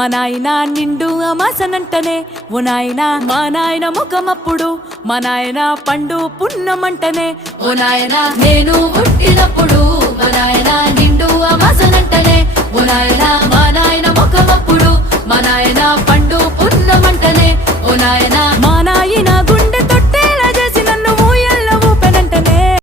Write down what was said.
మా నాయన నిండు అమాసనంటనే ఓ నాయన మా నాయన ముఖమప్పుడు మా నాయన పండు పున్నమంటనే ఓ నాయన నేను పుట్టినప్పుడు మా నాయన నిండు అమాసనంటనే ఓ నాయన మా నాయన ముఖమప్పుడు మా నాయన పండు పున్నమంటనే ఓ నాయన మా